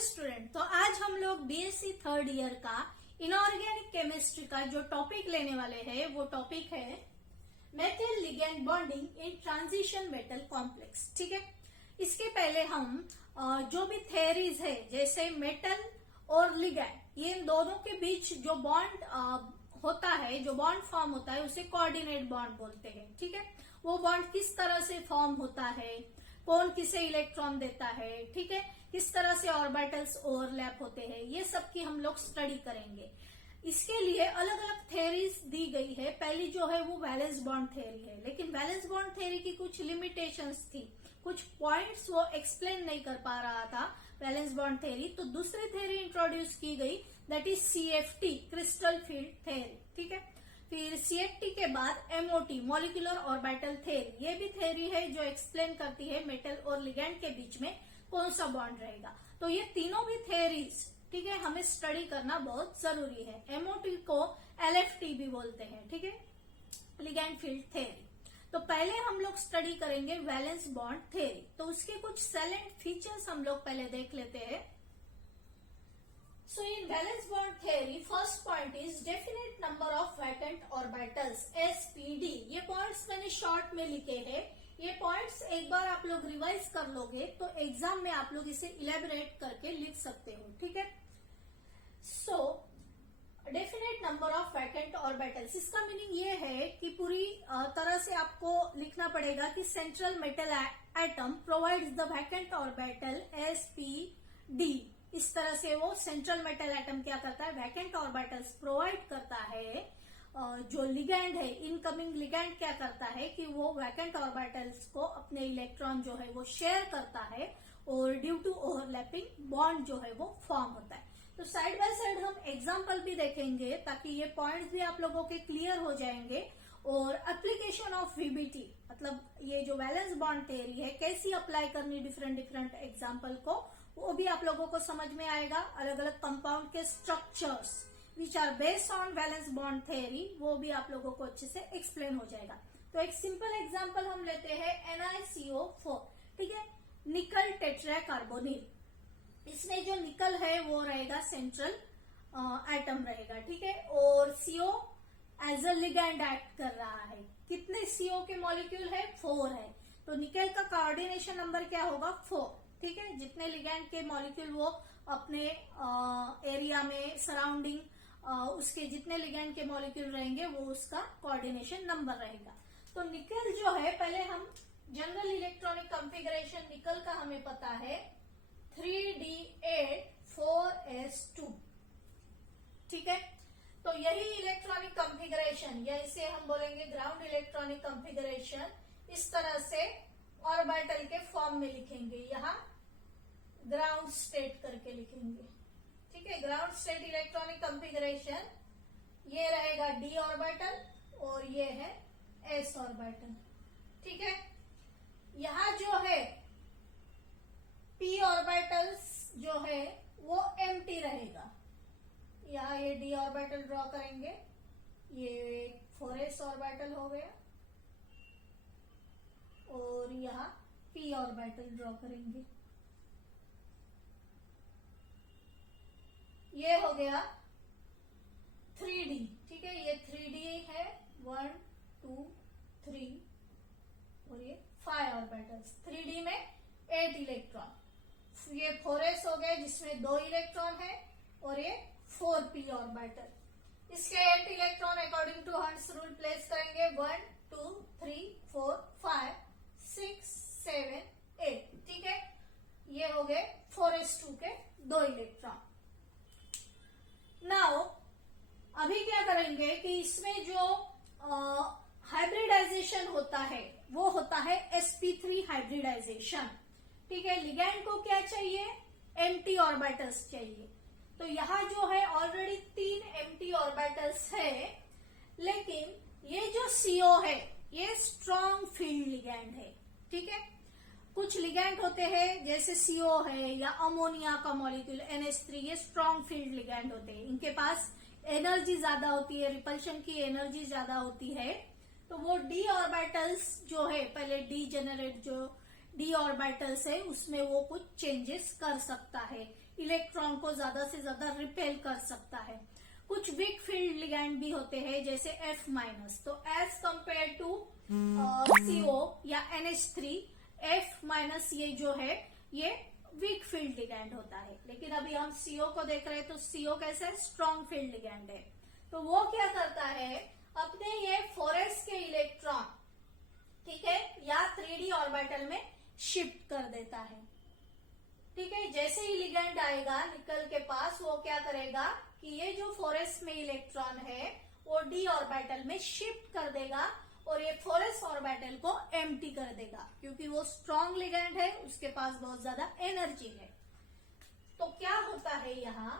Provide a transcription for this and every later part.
Student, तो आज हम लोग बीएससी थर्ड ईयर का इनऑर्गेनिक केमिस्ट्री का जो टॉपिक लेने वाले हैं वो टॉपिक है metal ligand bonding in transition metal complex. ठीक है, इसके पहले हम जो भी थेरीज है जैसे मेटल और लिगैंड, ये इन दोनों के बीच जो बॉन्ड होता है, जो बॉन्ड फॉर्म होता है उसे कोऑर्डिनेट बॉन्ड बोलते हैं। ठीक है, वो बॉन्ड किस तरह से फॉर्म होता है, कौन किसे इलेक्ट्रॉन देता है, ठीक है, किस तरह से ऑर्बिटल्स ओवरलैप होते हैं, ये सब की हम लोग स्टडी करेंगे। इसके लिए अलग अलग थेरीज दी गई है। पहली जो है वो वैलेंस बॉन्ड थेरी है, लेकिन वैलेंस बॉन्ड थेरी की कुछ लिमिटेशंस थी, कुछ पॉइंट्स वो एक्सप्लेन नहीं कर पा रहा था वैलेंस बॉन्ड थेरी। तो दूसरी थेरी इंट्रोड्यूस की गई, that is CFT, crystal field theory. ठीक है, फिर सीएफटी के बाद एमओटी, मॉलिक्यूलर ऑर्बिटल थेरी, ये भी थेरी है जो एक्सप्लेन करती है मेटल और लिगैंड के बीच में कौन सा बॉन्ड रहेगा। तो ये तीनों भी थेरीज, ठीक है, हमें स्टडी करना बहुत जरूरी है। एमओटी को एलएफटी भी बोलते हैं, ठीक है, लिगैंड फील्ड थेरी। तो पहले हम लोग स्टडी करेंगे वैलेंस बॉन्ड थेरी। तो उसके कुछ सैलेंट फीचर्स हम लोग पहले देख लेते हैं। So in valence bond theory, first point is definite number of vacant orbitals, SPD। ये पॉइंट्स मैंने शॉर्ट में लिखे हैं। ये पॉइंट्स एक बार आप लोग रिवाइज कर लोगे तो एग्जाम में आप लोग इसे इलेबोरेट करके लिख सकते हो। ठीक है, so definite number of vacant orbitals, इसका मीनिंग ये है कि पूरी तरह से आपको लिखना पड़ेगा कि central metal atom provides the vacant orbital SPD। इस तरह से वो सेंट्रल मेटल एटम क्या करता है, वैकेंट ऑर्बिटल्स प्रोवाइड करता है। जो लिगैंड है, इनकमिंग लिगैंड क्या करता है कि वो वैकेंट ऑर्बिटल्स को अपने इलेक्ट्रॉन जो है वो शेयर करता है और ड्यू टू ओवरलैपिंग बॉन्ड जो है वो फॉर्म होता है। तो साइड बाय साइड हम एग्जांपल भी देखेंगे ताकि ये पॉइंट्स भी आप लोगों के क्लियर हो जाएंगे। और एप्लीकेशन ऑफ वीबीटी, मतलब ये जो वैलेंस बॉन्ड थ्योरी है कैसी अप्लाई करनी डिफरेंट डिफरेंट एग्जाम्पल को, वो भी आप लोगों को समझ में आएगा। अलग अलग कंपाउंड के structures which are based on valence bond theory, वो भी आप लोगों को अच्छे से एक्सप्लेन हो जाएगा। तो एक सिंपल एग्जांपल हम लेते हैं NiCO4। ठीक है, निकल टेट्राकार्बोनिल। इसमें जो निकल है वो रहेगा सेंट्रल एटम रहेगा। ठीक है, और CO as a ligand act कर रहा है। कितने CO के मॉलिक्यूल है, 4 है। तो निकल का कोऑर्डिनेशन नंबर क्या होगा, 4। ठीक है, जितने लिगैंड के मॉलिक्यूल वो अपने एरिया में सराउंडिंग उसके जितने लिगैंड के मॉलिक्यूल रहेंगे वो उसका कोऑर्डिनेशन नंबर रहेगा। तो निकल जो है, पहले हम जनरल इलेक्ट्रॉनिक कॉन्फ़िगरेशन निकल का हमें पता है 3d8 4s2। ठीक है, तो यही इलेक्ट्रॉनिक कॉन्फ़िगरेशन, या इसे हम बोलेंगे ग्राउंड इलेक्ट्रॉनिक कॉन्फ़िगरेशन, इस तरह से ऑर्बिटल के फॉर्म में लिखेंगे। यहाँ ग्राउंड स्टेट करके लिखेंगे। ठीक है, ग्राउंड स्टेट इलेक्ट्रॉनिक कॉन्फ़िगरेशन, ये रहेगा d ऑर्बिटल और ये है s ऑर्बिटल। ठीक है, यहाँ जो है p ऑर्बिटल्स जो है वो एम्प्टी रहेगा। यहाँ ये d ऑर्बिटल ड्रॉ करेंगे, ये 4s ऑर्बिटल हो गया, और यहाँ p ऑर्बिटल ड्रॉ करेंगे, ये हो गया 3d। ठीक है, ये 3d है, 1 2 3 और ये 5 ऑर्बिटल्स। 3d में 8 इलेक्ट्रॉन, ये 4s हो गए जिसमें 2 इलेक्ट्रॉन है, और ये 4p ऑर्बिटल। इसके 8 electron according to Hund's rule place करेंगे, 1 2 3 4 5 6 7 8। ठीक है, ये हो गए 4s2 के 2 इलेक्ट्रॉन। नाउ अभी क्या करेंगे कि इसमें जो हाइब्रिडाइजेशन होता है वो होता है sp3 हाइब्रिडाइजेशन। ठीक है, लिगैंड को क्या चाहिए, एम्प्टी ऑर्बिटल्स चाहिए। तो यहाँ जो है ऑलरेडी 3 एम्प्टी ऑर्बिटल्स है, लेकिन ये जो CO है ये स्ट्रॉन्ग फील्ड लिगैंड है। ठीक है, कुछ लिगैंड होते हैं जैसे CO है या अमोनिया का मॉलिक्यूल NH3, ये स्ट्रॉन्ग फील्ड लिगैंड होते हैं। इनके पास एनर्जी ज्यादा होती है, रिपल्शन की एनर्जी ज्यादा होती है। तो वो d ऑर्बिटल्स जो है, पहले d जेनरेट जो डी ऑर्बिटल से उसमें वो कुछ चेंजेस कर सकता है, इलेक्ट्रॉन को ज्यादा से ज्यादा रिपेल कर सकता है। कुछ वीक फील्ड लिगैंड भी होते हैं जैसे F माइनस, तो एज कंपेयर टू CO या NH3, F माइनस ये जो है ये वीक फील्ड लिगैंड होता है। लेकिन अभी हम CO को देख रहे हैं, तो CO कैसा है, स्ट्रॉन्ग फील्ड लिगैंड है। तो वो क्या करता है, अपने ये 4s के इलेक्ट्रॉन, ठीक है, या 3d ऑर्बिटल में शिफ्ट कर देता है। ठीक है, जैसे ही लिगैंड आएगा निकल के पास, वो क्या करेगा कि ये जो 4s में इलेक्ट्रॉन है वो d ऑर्बिटल में शिफ्ट कर देगा और ये 4s ऑर्बिटल को एम्प्टी कर देगा, क्योंकि वो स्ट्रॉन्ग लिगैंड है, उसके पास बहुत ज्यादा एनर्जी है। तो क्या होता है यहां,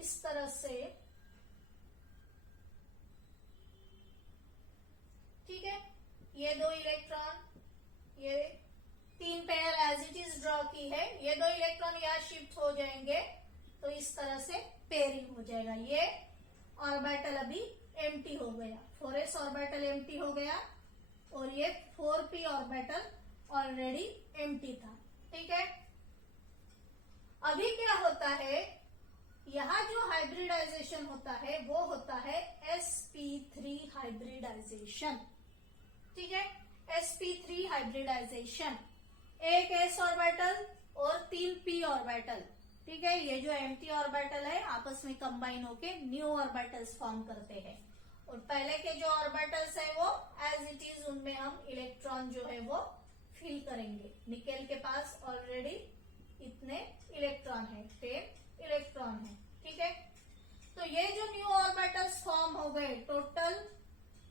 इस तरह से, ठीक है, ये दो इलेक्ट्रॉन, ये 3 pair as it is draw की है, ये दो इलेक्ट्रॉन यहाँ शिफ्ट हो जाएंगे, तो इस तरह से पेयरिंग हो जाएगा। ये ऑर्बिटल अभी एम्प्टी हो गया, 4s ऑर्बिटल एम्प्टी हो गया और ये 4p ऑर्बिटल ऑलरेडी एम्प्टी था। ठीक है, अभी क्या होता है, यहाँ जो हाइब्रिडाइजेशन होता है वो होता है sp3 हाइब्रिडाइजेशन। ठीक है, sp3 हाइब्रिडाइजेशन, एक s ऑर्बिटल और 3 p ऑर्बिटल, ठीक है, ये जो एम्प्टी ऑर्बिटल है आपस में कंबाइन होके न्यू ऑर्बिटल्स फॉर्म करते हैं। और पहले के जो ऑर्बिटल्स है वो एज इट इज, उनमें हम इलेक्ट्रॉन जो है वो फिल करेंगे। निकेल के पास ऑलरेडी इतने इलेक्ट्रॉन है, 10 इलेक्ट्रॉन है। ठीक है, तो ये जो न्यू ऑर्बिटल्स फॉर्म हो गए, टोटल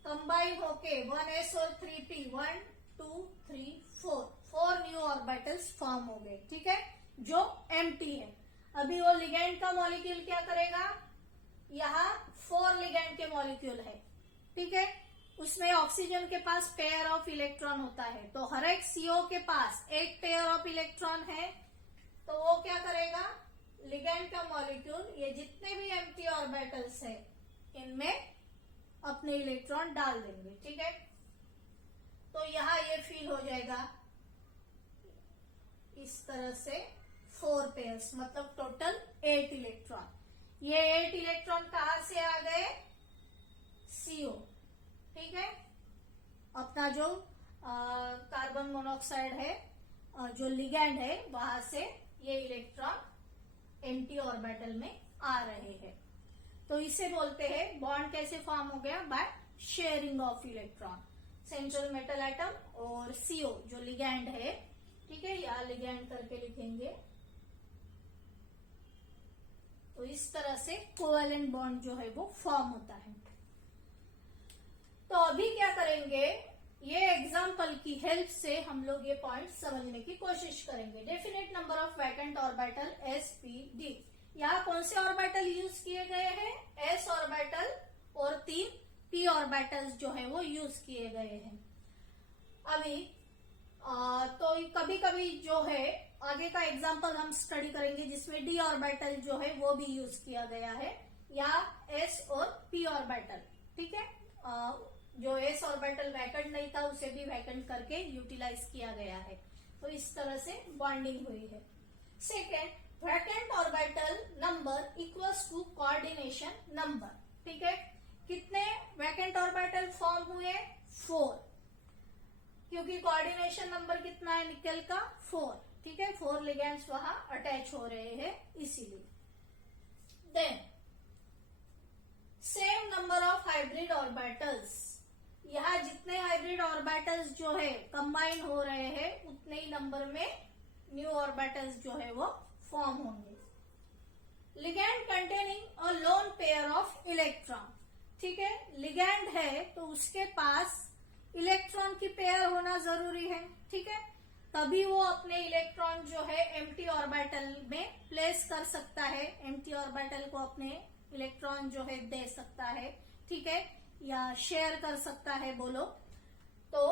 कंबाइन होके 1s और 3p, 1 2 3 4 न्यू ऑर्बिटल्स फॉर्म हो गए। ठीक है, जो एम्प्टी है। अभी वो लिगैंड का मॉलिक्यूल क्या करेगा, यहाँ 4 लिगैंड के मॉलिक्यूल है। ठीक है, उसमें ऑक्सीजन के पास पेयर ऑफ इलेक्ट्रॉन होता है, तो हर एक CO के पास एक पेयर ऑफ इलेक्ट्रॉन है, तो वो क्या करेगा, लिगैंड का मॉलिक्यूल ये जितने भी एम्प्टी ऑर्बिटल्स है इनमें अपने इलेक्ट्रॉन डाल देंगे। ठीक है, तो यहाँ ये फिल हो जाएगा इस तरह से 4 पेयर्स, मतलब टोटल 8 इलेक्ट्रॉन। ये 8 इलेक्ट्रॉन कहां से आ गए, CO। ठीक है, अपना जो कार्बन मोनोऑक्साइड है, जो लिगैंड है, वहां से ये इलेक्ट्रॉन एम्प्टी ऑर्बिटल में आ रहे हैं। तो इसे बोलते हैं बॉन्ड कैसे फॉर्म हो गया, by sharing of electron. Central metal atom और CO जो लिगैंड है, ठीक है, या लिगैंड करके लिखेंगे, तो इस तरह से कोवेलेंट बॉन्ड जो है वो फॉर्म होता है। तो अभी क्या करेंगे, ये एग्जांपल की हेल्प से हम लोग ये पॉइंट समझने की कोशिश करेंगे। Definite number of vacant orbital sp_d। यहाँ कौन से ऑर्बिटल यूज किए गए हैं, s ऑर्बिटल और 3 p ऑर्बिटल्स जो है वो यूज किए गए हैं। अभी तो कभी कभी जो है आगे का एग्जांपल हम स्टडी करेंगे जिसमें d ऑर्बिटल जो है वो भी यूज किया गया है, या s और p ऑर्बिटल। ठीक है, जो s ऑर्बिटल वैकेंट नहीं था उसे भी वैकेंट करके यूटिलाइज किया गया है। तो इस तरह से बॉन्डिंग हुई है। Second, vacant orbital number equals to coordination number. ठीक है, कितने वैकेंट ऑर्बिटल फॉर्म हुए, 4, क्योंकि कोऑर्डिनेशन नंबर कितना है निकेल का, 4। ठीक है, 4 लिगैंड्स वहां अटैच हो रहे हैं इसीलिए। Then same number of hybrid orbitals, यहाँ जितने हाइब्रिड ऑर्बिटल्स जो है कंबाइन हो रहे हैं उतने ही नंबर में न्यू ऑर्बिटल्स जो है वो फॉर्म होंगे। Ligand containing a loan pair of electron. ठीक है, लिगैंड है तो उसके पास इलेक्ट्रॉन की पेयर होना जरूरी है। ठीक है, तभी वो अपने इलेक्ट्रॉन जो है एम्प्टी ऑर्बिटल में प्लेस कर सकता है, एम्प्टी ऑर्बिटल को अपने इलेक्ट्रॉन जो है दे सकता है। ठीक है, या शेयर कर सकता है बोलो, तो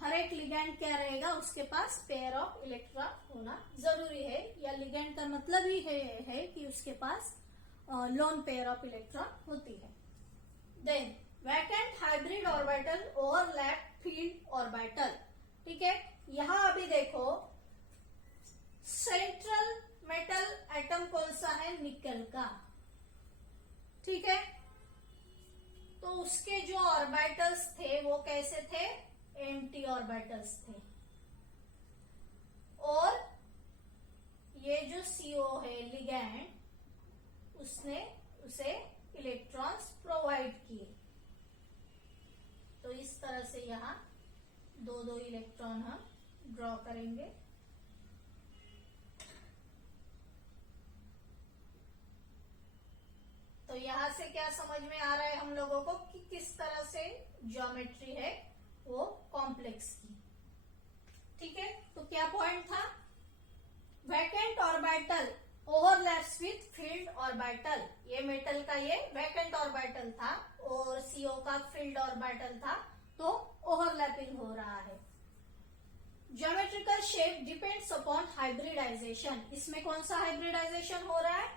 हर एक लिगैंड क्या रहेगा, उसके पास पेयर ऑफ इलेक्ट्रॉन होना जरूरी है, या लिगैंड का मतलब ही है कि उसके पास लोन पेयर ऑफ इलेक्ट्रॉन होती है। Then vacant hybrid orbital overlap filled orbital. ठीक है, यहां अभी देखो सेंट्रल मेटल एटम कौन सा है, निकल का, ठीक है। तो उसके जो ऑर्बिटल्स थे वो कैसे थे, एम्प्टी ऑर्बिटल्स थे। और ये जो CO है लिगैंड, उसने उसे इलेक्ट्रॉन्स प्रोवाइड किए। तो इस तरह से यहां दो दो इलेक्ट्रॉन हम ड्रॉ करेंगे। तो यहां से क्या समझ में आ रहा है हम लोगों को कि किस तरह से ज्योमेट्री है वो कॉम्प्लेक्स की, ठीक है। तो क्या पॉइंट था, vacant orbital overlaps with filled orbital. ये मेटल का ये वैकेंट ऑर्बिटल था और CO का फील्ड ऑर्बिटल था, तो ओवरलैपिंग हो रहा है। Geometrical shape depends upon hybridisation. इसमें कौन सा हाइब्रिडाइजेशन हो रहा है,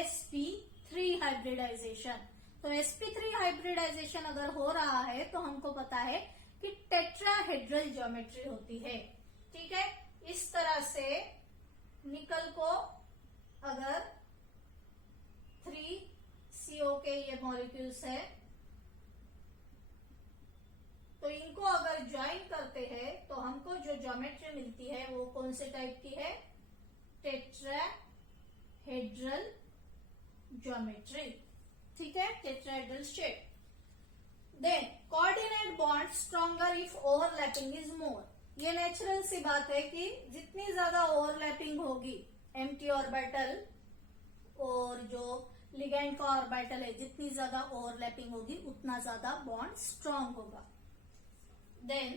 sp3 हाइब्रिडाइजेशन। तो sp3 हाइब्रिडाइजेशन अगर हो रहा है तो हमको पता है कि टेट्राहेड्रल ज्योमेट्री होती है, ठीक है। इस तरह से निकल को अगर 3 CO के ये मॉलिक्यूल्स है, तो इनको अगर ज्वाइन करते हैं तो हमको जो ज्योमेट्री मिलती है वो कौन से टाइप की है, टेट्राहेड्रल ज्योमेट्री, ठीक है, tetrahedral shape. Then coordinate bond stronger if overlapping is more. ये नेचुरल सी बात है कि जितनी ज्यादा ओवरलैपिंग होगी एम्प्टी ऑर्बिटल और जो लिगैंड का ऑर्बिटल है, जितनी ज्यादा ओवरलैपिंग होगी उतना ज्यादा बॉन्ड स्ट्रॉन्ग होगा। देन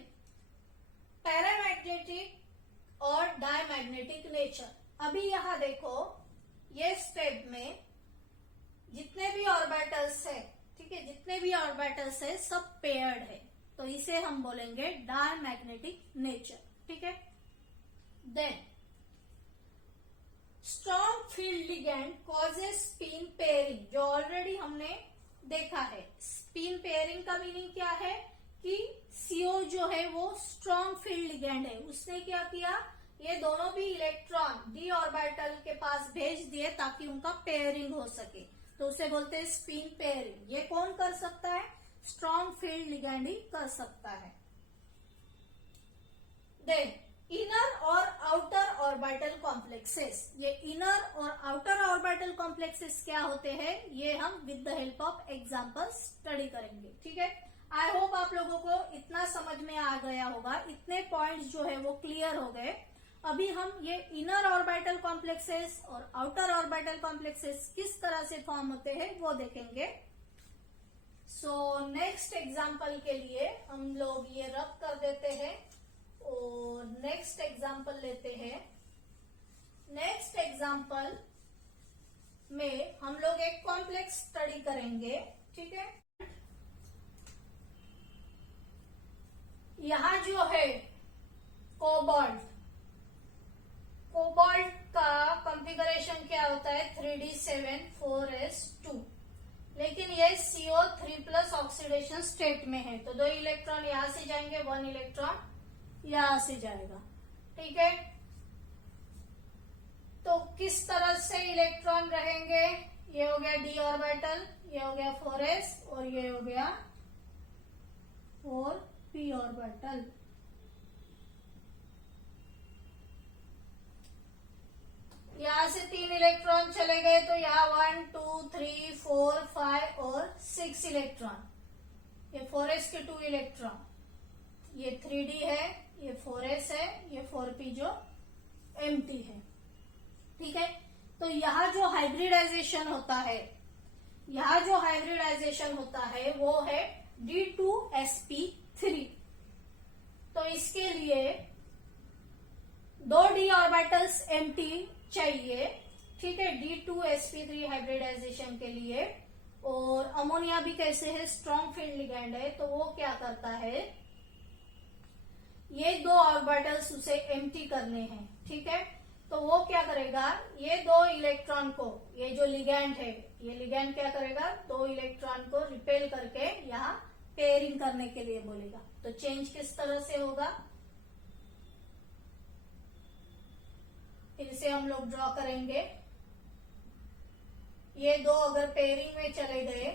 पैरामैग्नेटिक और डायमैग्नेटिक नेचर। अभी यहां देखो ये स्टेप में जितने भी ऑर्बिटल्स है, ठीक है, जितने भी ऑर्बिटल्स है सब पेयर्ड है, तो इसे हम बोलेंगे डायमैग्नेटिक नेचर, ठीक है। Then strong field ligand causes spin pairing, जो ऑलरेडी हमने देखा है। स्पिन पेयरिंग का मीनिंग क्या है कि CO जो है वो स्ट्रॉन्ग फील्ड लिगैंड है, उसने क्या किया, ये दोनों भी इलेक्ट्रॉन d ऑर्बिटल के पास भेज दिए ताकि उनका पेयरिंग हो सके, तो उसे बोलते हैं स्पिन पेयरिंग। ये कौन कर सकता है, स्ट्रॉन्ग फील्ड लिगैंड ही कर सकता है। देन इनर और आउटर ऑर्बिटल कॉम्प्लेक्सेस। ये इनर और आउटर ऑर्बिटल कॉम्प्लेक्सेस क्या होते हैं, ये हम with the help of example study करेंगे, ठीक है। आई होप आप लोगों को इतना समझ में आ गया होगा, इतने पॉइंट्स जो है वो क्लियर हो गए। अभी हम ये इनर ऑर्बिटल कॉम्प्लेक्सेस और आउटर ऑर्बिटल कॉम्प्लेक्सेस किस तरह से फॉर्म होते हैं वो देखेंगे। सो नेक्स्ट एग्जांपल के लिए हम लोग ये रब कर देते हैं और नेक्स्ट एग्जांपल लेते हैं। नेक्स्ट एग्जांपल में हम लोग एक कॉम्प्लेक्स स्टडी करेंगे, ठीक है। यहां जो है कोबाल्ट, कोबाल्ट का कॉन्फ़िगरेशन क्या होता है, 3d7 4s2, लेकिन ये CO3+ ऑक्सीडेशन स्टेट में है, तो 2 इलेक्ट्रॉन यहां से जाएंगे, 1 इलेक्ट्रॉन यहां से जाएगा, ठीक है। तो किस तरह से इलेक्ट्रॉन रहेंगे, ये हो गया d ऑर्बिटल, ये हो गया 4s और ये हो गया 4p ऑर्बिटल। यहां से 3 इलेक्ट्रॉन चले गए तो यहाँ 1 2 3 4 5 और 6 इलेक्ट्रॉन। ये 4s के 2 इलेक्ट्रॉन, ये 3d है, ये 4s है, ये 4p जो एम्प्टी है, ठीक है। तो यहाँ जो हाइब्रिडाइजेशन होता है, यहाँ जो हाइब्रिडाइजेशन होता है वो है d2sp3। तो इसके लिए 2 d ऑर्बिटल्स एम्प्टी चाहिए, ठीक है, d2sp3 हाइब्रिडाइजेशन के लिए। और अमोनिया भी कैसे है, स्ट्रॉन्ग फील्ड लिगैंड है, तो वो क्या करता है, ये 2 ऑर्बिटल्स उसे एम्प्टी करने हैं, ठीक है। तो वो क्या करेगा, ये 2 इलेक्ट्रॉन को, ये जो लिगैंड है, ये लिगैंड क्या करेगा, 2 इलेक्ट्रॉन को रिपेल करके यहाँ पेयरिंग करने के लिए बोलेगा। तो चेंज किस तरह से होगा, इसे हम लोग ड्रॉ करेंगे। ये दो अगर पेयरिंग में चले गए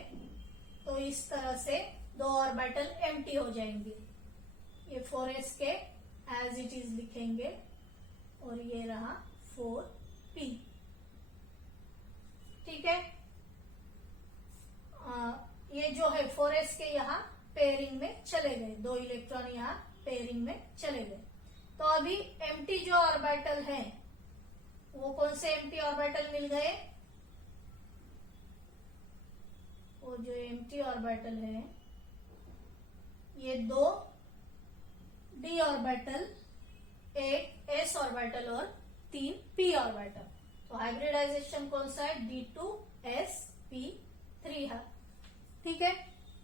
तो इस तरह से दो ऑर्बिटल एम्प्टी हो जाएंगे। ये 4s के एज इट इज लिखेंगे और ये रहा 4p। ठीक है, ये जो है 4s के यहाँ पेयरिंग में चले गए, दो इलेक्ट्रॉन यहाँ पेयरिंग में चले गए। तो अभी एम्प्टी जो ऑर्बिटल है वो कौन से एम्प्टी ऑर्बिटल मिल गए? वो जो एम्प्टी ऑर्बिटल है ये दो d ऑर्बिटल, एक s ऑर्बिटल और 3 p ऑर्बिटल। तो हाइब्रिडाइजेशन कौन सा है? d2sp3 है। ठीक है,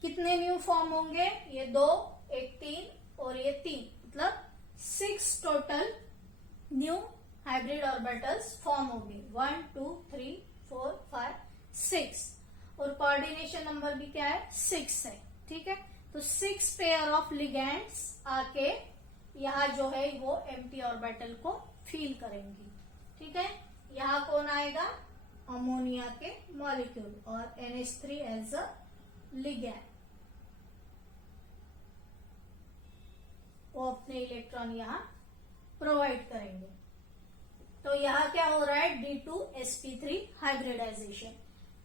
कितने न्यू फॉर्म होंगे? ये दो, एक 3 और ये 3, मतलब 6 total new hybrid orbitals form होंगे। 1 2 3 4 5 6 और कोऑर्डिनेशन नंबर भी क्या है? 6 है। ठीक है, तो 6 पेयर ऑफ लिगेंड्स आके यहाँ जो है वो एम्प्टी ऑर्बिटल को फील करेंगी। ठीक है, यहाँ कौन आएगा? अमोनिया के मॉलिक्यूल और NH3 एज अ लिगेंड, वो अपने इलेक्ट्रॉन यहाँ प्रोवाइड करेंगे। तो यहाँ क्या हो रहा है? D2sp3 hybridisation.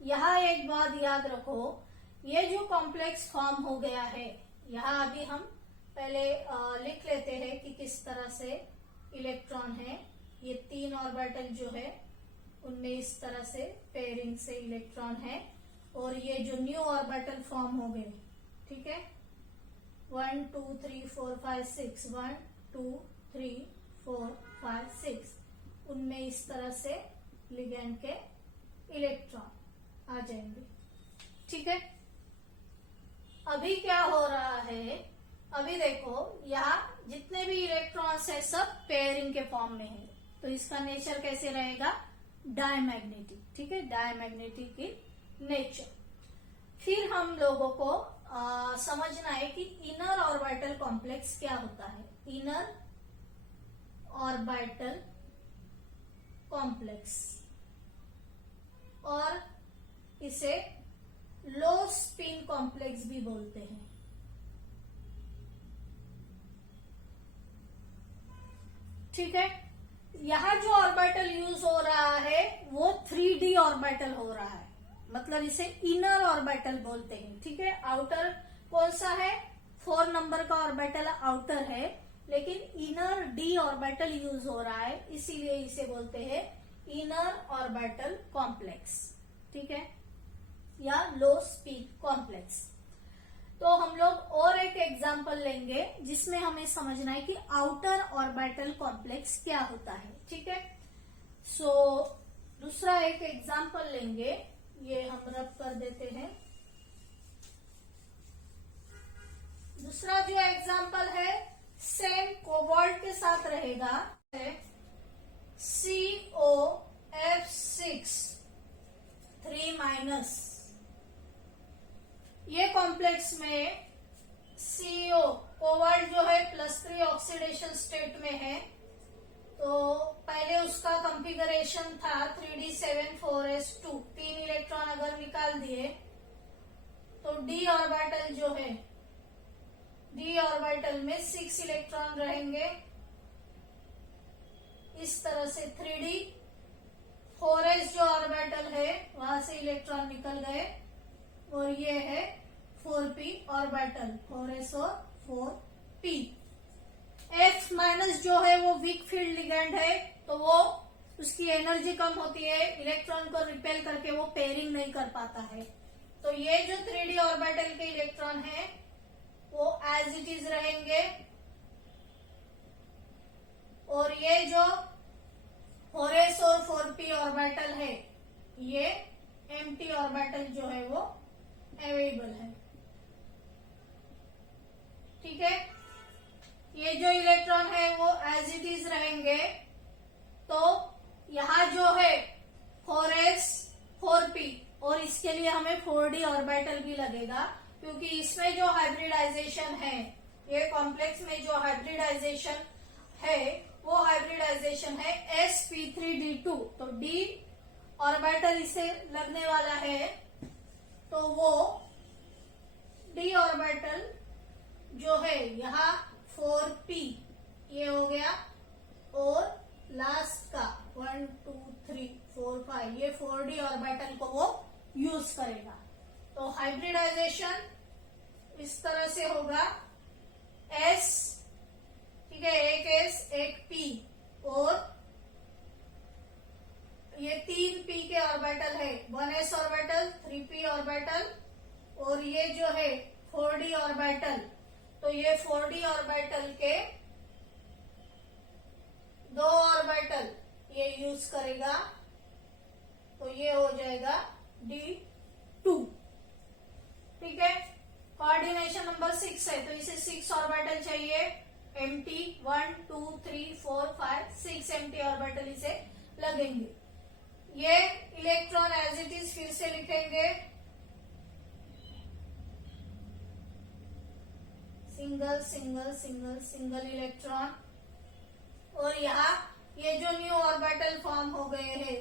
यहाँ एक बात याद रखो, ये जो कॉम्प्लेक्स फॉर्म हो गया है, यहाँ अभी हम पहले लिख लेते हैं कि किस तरह से इलेक्ट्रॉन है। ये 3 ऑर्बिटल जो है उनमें इस तरह से पेयरिंग से इलेक्ट्रॉन है और ये जो न्यू ऑर्बिटल फॉर्म हो गए, ठीक है, 1 2 3 4 5 6, 1 2 3 4 5 6, उनमें इस तरह से लिगेंड के इलेक्ट्रॉन आ जाएंगे। ठीक है, अभी क्या हो रहा है? अभी देखो यहाँ जितने भी इलेक्ट्रॉन्स है सब पेयरिंग के फॉर्म में है, तो इसका नेचर कैसे रहेगा? डायमैग्नेटिक। ठीक है, डायमैग्नेटिक की नेचर। फिर हम लोगों को समझना है कि इनर ऑर्बिटल कॉम्प्लेक्स क्या होता है। इनर ऑर्बिटल कॉम्प्लेक्स, और इसे लो स्पिन कॉम्प्लेक्स भी बोलते हैं। ठीक है, यहाँ जो ऑर्बिटल यूज हो रहा है वो 3D ऑर्बिटल हो रहा है, मतलब इसे इनर ऑर्बिटल बोलते हैं। ठीक है, आउटर कौन सा है? 4 नंबर का ऑर्बिटल आउटर है, लेकिन इनर D ऑर्बिटल यूज हो रहा है, इसीलिए इसे बोलते हैं इनर ऑर्बिटल कॉम्प्लेक्स। ठीक है, या लो स्पिन कॉम्प्लेक्स। तो हम लोग और एक एग्जांपल लेंगे जिसमें हमें समझना है कि आउटर ऑर्बिटल कॉम्प्लेक्स क्या होता है। ठीक है, सो दूसरा एक एग्जांपल लेंगे, ये हम रब कर देते हैं। दूसरा जो एग्जांपल है सेम कोबाल्ट के साथ रहेगा, COF6 3-। ये कॉम्प्लेक्स में CO कोबाल्ट जो है +3 ऑक्सीडेशन स्टेट में है, तो पहले उसका कॉन्फ़िगरेशन था 3d7 4s2, 3 इलेक्ट्रॉन अगर निकाल दिए तो D ऑर्बिटल जो है, D ऑर्बिटल में 6 इलेक्ट्रॉन रहेंगे। इस तरह से 3d 4s जो ऑर्बिटल है वहां से इलेक्ट्रॉन निकल गए, और ये है 4p ऑर्बिटल, 4s और 4p। F- जो है वो वीक फील्ड लिगेंड है, तो वो उसकी एनर्जी कम होती है, इलेक्ट्रॉन को रिपेल करके वो पेयरिंग नहीं कर पाता है। तो ये जो 3d ऑर्बिटल के इलेक्ट्रॉन है वो एज इट इज रहेंगे, और ये जो 4s और 4p ऑर्बिटल है ये एम्प्टी ऑर्बिटल जो है वो अवेलेबल है। ठीक है, ये जो इलेक्ट्रॉन है वो एज इट इज रहेंगे, तो यहाँ जो है 4s 4p, और इसके लिए हमें 4d ऑर्बिटल भी लगेगा, क्योंकि इसमें जो हाइब्रिडाइजेशन है, ये कॉम्प्लेक्स में जो हाइब्रिडाइजेशन है वो हाइब्रिडाइजेशन है sp3d2। तो d ऑर्बिटल इसे लगने वाला है, तो वो d ऑर्बिटल जो है यहाँ 4p ये हो गया, और लास्ट का 1 2 3 4 5 ये 4d ऑर्बिटल को वो यूज करेगा। तो हाइब्रिडाइजेशन इस तरह से होगा, s, ठीक है, एक s एक p, और ये 3p के ऑर्बिटल है, 1s ऑर्बिटल 3p ऑर्बिटल, और ये जो है 4d ऑर्बिटल, तो ये 4d ऑर्बिटल के 2 ऑर्बिटल ये यूज करेगा, तो ये हो जाएगा d2। ठीक है, कोऑर्डिनेशन नंबर 6 है, तो इसे 6 ऑर्बिटल चाहिए, एम्प्टी 1 2 3 4 5 6 एम्प्टी ऑर्बिटल इसे लगेंगे। ये इलेक्ट्रॉन एज इट इज फिर से लिखेंगे, single single single single electron, और यहाँ ये जो न्यू ऑर्बिटल फॉर्म हो गए हैं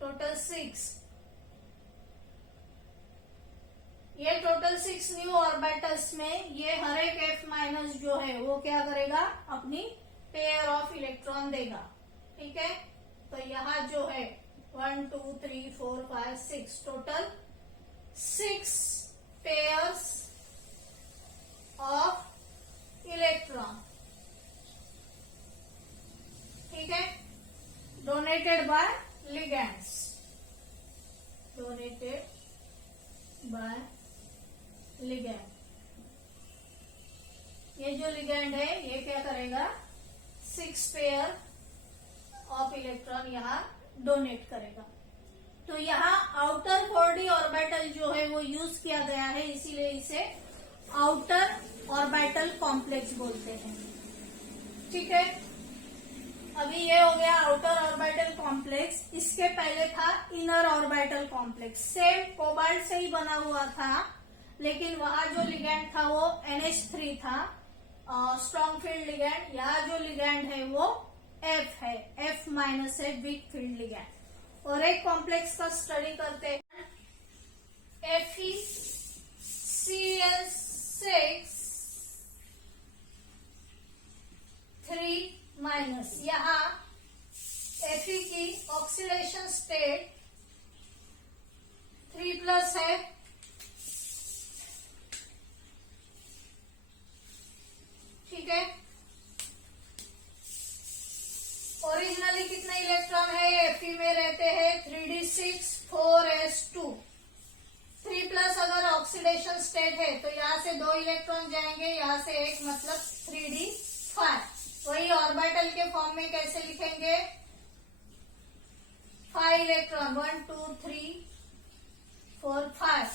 टोटल 6, ये टोटल 6 न्यू ऑर्बिटल्स में ये हर एक F माइनस जो है वो क्या करेगा, अपनी पेयर ऑफ इलेक्ट्रॉन देगा। ठीक है, तो यहाँ जो है 1 2 3 4 5 6 टोटल 6 पेयर्स ऑफ इलेक्ट्रॉन। ठीक है, donated bye ligands, donated bye ligand. ये जो लिगैंड है ये क्या करेगा, 6 पेयर ऑफ इलेक्ट्रॉन यहाँ डोनेट करेगा। तो यहाँ आउटर 4d ऑर्बिटल जो है वो यूज किया गया है, इसीलिए इसे आउटर ऑर्बिटल कॉम्प्लेक्स बोलते हैं। ठीक है, अभी ये हो गया आउटर ऑर्बिटल कॉम्प्लेक्स। इसके पहले था inner orbital complex, same cobalt से ही बना हुआ था, लेकिन वहां जो लिगैंड था वो NH3 था, स्ट्रॉन्ग फील्ड लिगैंड। यहाँ जो लिगैंड है वो F है, F माइनस है, वीक फील्ड लिगैंड। और एक कॉम्प्लेक्स का स्टडी करते हैं, FeCl6 3 माइनस। यहाँ Fe की ऑक्सीडेशन स्टेट 3+ है, ठीक है। ओरिजिनली कितने इलेक्ट्रॉन है Fe में रहते हैं 3d6 4s2। 3+ अगर ऑक्सीडेशन स्टेट है तो यहाँ से 2 इलेक्ट्रॉन जाएंगे, यहाँ से एक, मतलब 3d5। वही ऑर्बिटल के फॉर्म में कैसे लिखेंगे, 5 इलेक्ट्रॉन 1 2 3 4 5।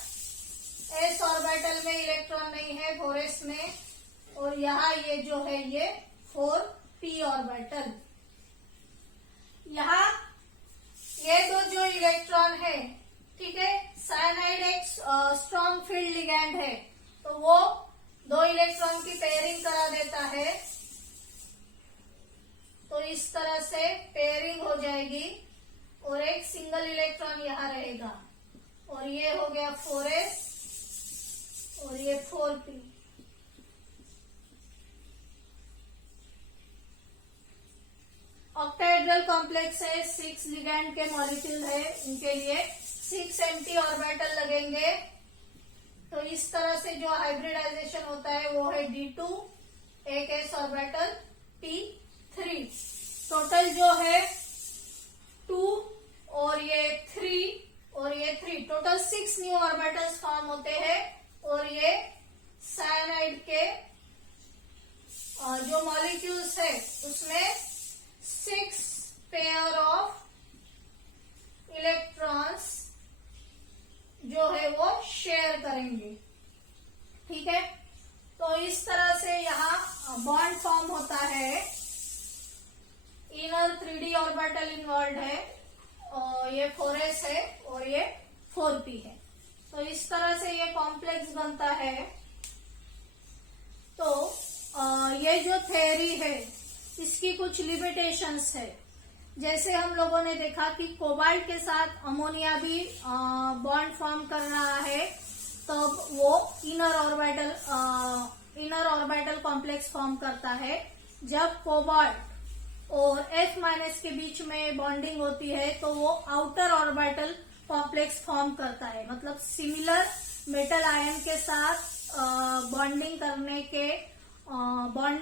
s ऑर्बिटल में इलेक्ट्रॉन नहीं है 4s में, और यहाँ ये जो है ये 4p ऑर्बिटल। यहाँ ये दो जो इलेक्ट्रॉन है, ठीक है, साइनाइड एक स्ट्रॉन्ग फील्ड लिगैंड है, तो वो 2 इलेक्ट्रॉन की पेयरिंग करा देता है, तो इस तरह से पेयरिंग हो जाएगी, और एक सिंगल इलेक्ट्रॉन यहाँ रहेगा, और ये हो गया 4s और ये 4p। ऑक्टाहेड्रल कॉम्प्लेक्स है, 6 लिगैंड के मॉलिक्यूल है, इनके लिए 6 एम्प्टी ऑर्बिटल लगेंगे। तो इस तरह से जो हाइब्रिडाइजेशन होता है वो है d2, एक s ऑर्बिटल, p3। टोटल जो है 2 और ये 3 और ये 3, टोटल 6 न्यू ऑर्बिटल्स फॉर्म होते हैं। और ये साइनाइड के जो मॉलिक्यूल्स है उसमें 6 पेयर ऑफ इलेक्ट्रॉन्स जो है वो शेयर करेंगे। ठीक है, तो इस तरह से यहाँ बॉन्ड फॉर्म होता है। इनर 3d ऑर्बिटल इन्वॉल्व है, और ये 4s है और ये 4p है। तो इस तरह से ये कॉम्प्लेक्स बनता है। तो ये जो थ्योरी है इसकी कुछ लिमिटेशंस है। जैसे हम लोगों ने देखा कि कोबाल्ट के साथ अमोनिया भी बॉन्ड फॉर्म कर रहा है, तो वो इनर ऑर्बिटल कॉम्प्लेक्स फॉर्म करता है। जब कोबाल्ट और F- के बीच में बॉन्डिंग होती है तो वो आउटर ऑर्बिटल कॉम्प्लेक्स फॉर्म करता है। मतलब सिमिलर मेटल आयन के साथ बॉन्डिंग करने के बॉन्ड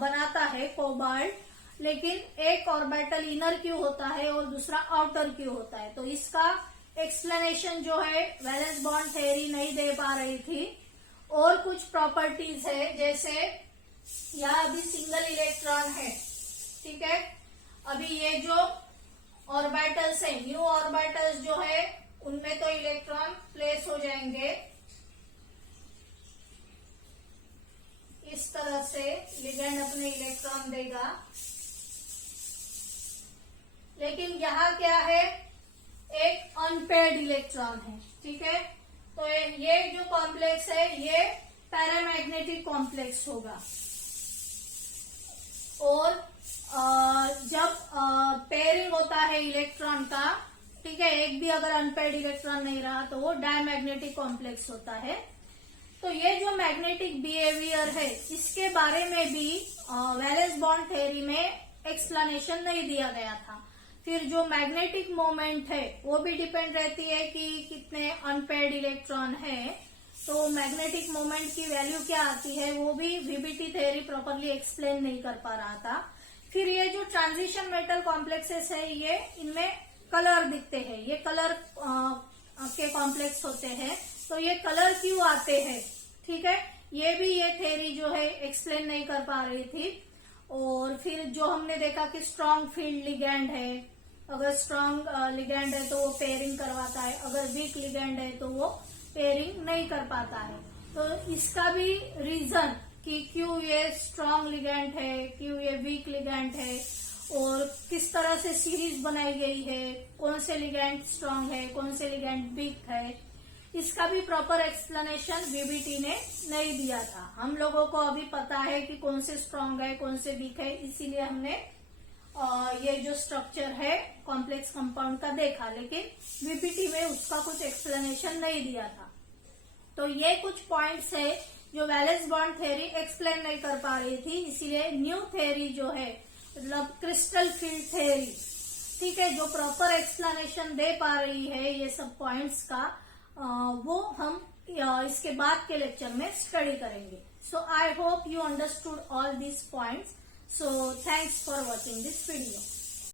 बनाता है कोबाल्ट, लेकिन एक ऑर्बिटल इनर क्यों होता है और दूसरा आउटर क्यों होता है। तो इसका एक्सप्लेनेशन जो है वैलेंस बॉन्ड थ्योरी नहीं दे पा रही थी। और कुछ प्रॉपर्टीज है, जैसे यहाँ अभी सिंगल इलेक्ट्रॉन है, ठीक है। अभी ये जो ऑर्बिटल्स है, न्यू ऑर्बिटल्स जो है, उनमें तो इलेक्ट्रॉन प्लेस हो जाएंगे इस तरह से, लिगेंड अपने इलेक्ट्रॉन देगा। लेकिन यहाँ क्या है, एक अनपेयर्ड इलेक्ट्रॉन है, ठीक है। तो ये जो कॉम्प्लेक्स है ये पैरामैग्नेटिक कॉम्प्लेक्स होगा। और जब पेयरिंग होता है इलेक्ट्रॉन का, ठीक है, एक भी अगर अनपेयर्ड इलेक्ट्रॉन नहीं रहा तो वो डायमैग्नेटिक कॉम्प्लेक्स होता है। तो ये जो मैग्नेटिक बिहेवियर है, इसके बारे में भी वैलेंस बॉन्ड थ्योरी में एक्सप्लेनेशन नहीं दिया गया था। फिर जो मैग्नेटिक मोमेंट है वो भी डिपेंड रहती है कि कितने अनपेयर्ड इलेक्ट्रॉन है, तो मैग्नेटिक मोमेंट की वैल्यू क्या आती है वो भी वीबीटी थ्योरी प्रॉपरली एक्सप्लेन नहीं कर पा रहा था। फिर ये जो ट्रांजिशन मेटल कॉम्प्लेक्सेस है, ये इनमें कलर दिखते हैं, ये कलर के कॉम्प्लेक्स होते हैं। तो ये कलर क्यों आते हैं, ठीक है, ये भी ये थ्योरी जो है एक्सप्लेन नहीं कर पा रही थी। और फिर जो हमने देखा कि स्ट्रॉन्ग फील्ड लिगेंड है, अगर स्ट्रॉन्ग लिगेंड है तो वो पेयरिंग करवाता है, अगर वीक लिगेंड है तो वो पेयरिंग नहीं कर पाता है। तो इसका भी रीजन कि क्यों ये स्ट्रॉन्ग लिगेंड है, क्यों ये वीक लिगेंड है, और किस तरह से सीरीज बनाई गई है, कौन से लिगेंड स्ट्रॉन्ग है, कौन से लिगेंड वीक है, इसका भी प्रॉपर एक्सप्लेनेशन वीबीटी ने नहीं दिया था। हम लोगों को अभी पता है कि कौन से स्ट्रॉन्ग है, कौन से वीक है, इसीलिए हमने ये जो स्ट्रक्चर है कॉम्प्लेक्स कंपाउंड का देखा, लेकिन वीबीटी में उसका कुछ एक्सप्लेनेशन नहीं दिया था। तो ये कुछ पॉइंट्स है जो वैलेंस बॉन्ड थ्योरी एक्सप्लेन नहीं कर पा रही थी, इसीलिए न्यू थ्योरी जो है, मतलब क्रिस्टल फील्ड थ्योरी, ठीक है, जो प्रॉपर एक्सप्लेनेशन दे पा रही है ये सब पॉइंट्स का, वो हम इसके बाद के लेक्चर में स्टडी करेंगे। So I hope you understood all these points. So thanks for watching this video.